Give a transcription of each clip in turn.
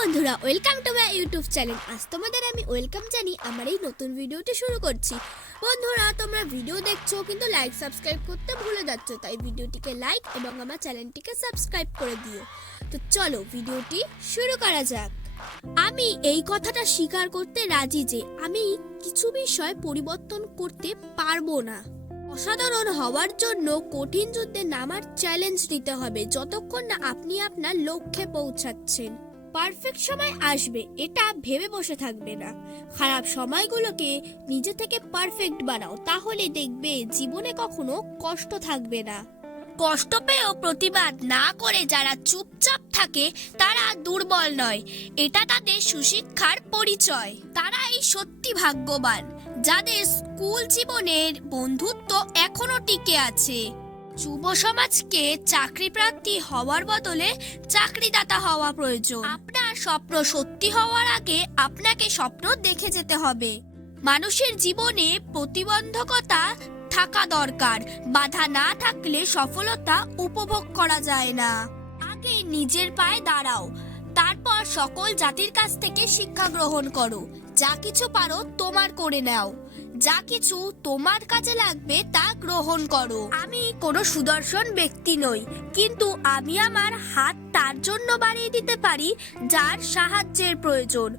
বন্ধুরা, welcome to my YouTube channel. আজ তোমাদের আমি ওয়েলকাম জানি আমার এই নতুন ভিডিওটি শুরু করছি। বন্ধুরা, তোমরা ভিডিও দেখছো কিন্তু লাইক সাবস্ক্রাইব করতে ভুলে যাচ্ছ, তাই ভিডিওটিকে লাইক এবং আমার চ্যানেলটিকে সাবস্ক্রাইব করে দিও। তো চলো ভিডিওটি শুরু করা যাক। আমি এই কথাটা স্বীকার করতে রাজি যে আমি কিছু বিষয় পরিবর্তন করতে পারবো না। অসাধারণ হওয়ার জন্য কঠিন যুদ্ধে নামার চ্যালেঞ্জ নিতে হবে যতক্ষণ না আপনি আপনার লক্ষ্যে পৌঁছাচ্ছেন। পারফেক্ট সময় আসবে এটা ভেবে বসে থাকবে না। খারাপ সময়গুলোকে নিজে থেকে পারফেক্ট বানাও, তাহলে দেখবে জীবনে কখনো কষ্ট থাকবে না। কষ্ট পেয়েও প্রতিবাদ না করে যারা চুপচাপ থাকে তারা দুর্বল নয়, এটা তাদের সুশিক্ষার পরিচয়। তারাই সত্যি ভাগ্যবান যাদের স্কুল জীবনের বন্ধুত্ব এখনো টিকে আছে। যুব সমাজকে চাকরি প্রার্থী হওয়ার বদলে চাকরিদাতা হওয়া প্রয়োজন। আপনার স্বপ্ন সত্যি হওয়ার আগে আপনাকে স্বপ্ন দেখে যেতে হবে। মানুষের জীবনে প্রতিবন্ধকতা থাকা দরকার, বাধা না থাকলে সফলতা উপভোগ করা যায় না। আগে নিজের পায়ে দাঁড়াও, তারপর সকল জাতির কাছ থেকে শিক্ষা গ্রহণ করো। যা কিছু পারো তোমার করে নাও, যা কিছু তোমার কাজে লাগবে তা গ্রহণ করো। আমি কোনো সুদর্শন ব্যক্তি নই, কিন্তু আমি আমার হাত তার জন্য বাড়িয়ে দিতে পারি যার সাহায্যের প্রয়োজন।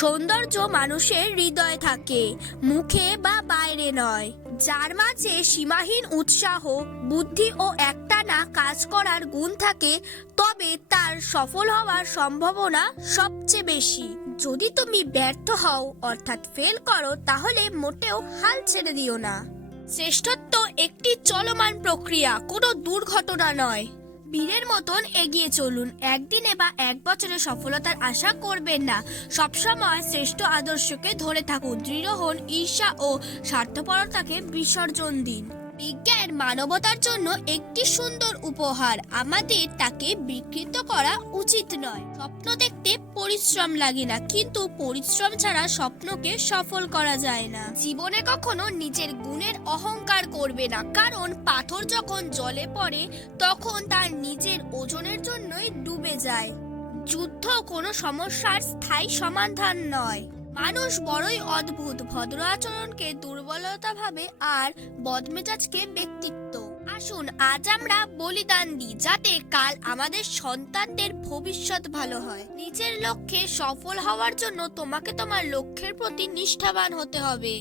সৌন্দর্য মানুষের হৃদয়ে থাকে, মুখে বা বাইরে নয়। যার মাঝে সীমাহীন উৎসাহ, বুদ্ধি ও একটানা কাজ করার গুণ থাকে, তবে তার সফল হওয়ার সম্ভাবনা সবচেয়ে বেশি। যদি তুমি ব্যর্থ হও অর্থাৎ ফেল করো, তাহলে মোটেও হাল ছেড়ে দিও না। শ্রেষ্ঠত্ব একটি চলমান প্রক্রিয়া, কোনো দুর্ঘটনা নয়। বীরের মতন এগিয়ে চলুন। একদিনে বা এক বছরে সফলতার আশা করবেন না। সবসময় শ্রেষ্ঠ আদর্শকে ধরে থাকুন, দৃঢ় হন, ঈর্ষা ও স্বার্থপরতাকে বিসর্জন দিন। বিজ্ঞান মানবতার জন্য একটি সুন্দর উপহার, আমাদের তাকে বিকৃত করা উচিত নয়। স্বপ্ন দেখতে পরিশ্রম লাগে না, কিন্তু পরিশ্রম ছাড়া স্বপ্নকে সফল করা যায় না। জীবনে কখনো নিজের গুণের অহংকার করবে না, কারণ পাথর যখন জলে পড়ে তখন তার নিজের ওজনের জন্যই ডুবে যায়। যুদ্ধ কোনো সমস্যার স্থায়ী সমাধান নয়। মানুষ বড়ই অদ্ভুত, ভদ্র আচরণকে দুর্বলতা ভাবে আর বদমেজাজকে ব্যক্তিত্ব। আসুন আজ আমরা বলিদান দিই, যাতে কাল আমাদের সন্তানদের ভবিষ্যৎ ভালো হয়। নিজের লক্ষ্যে সফল হওয়ার জন্য তোমাকে তোমার লক্ষ্যের প্রতি নিষ্ঠাবান হতে হবে।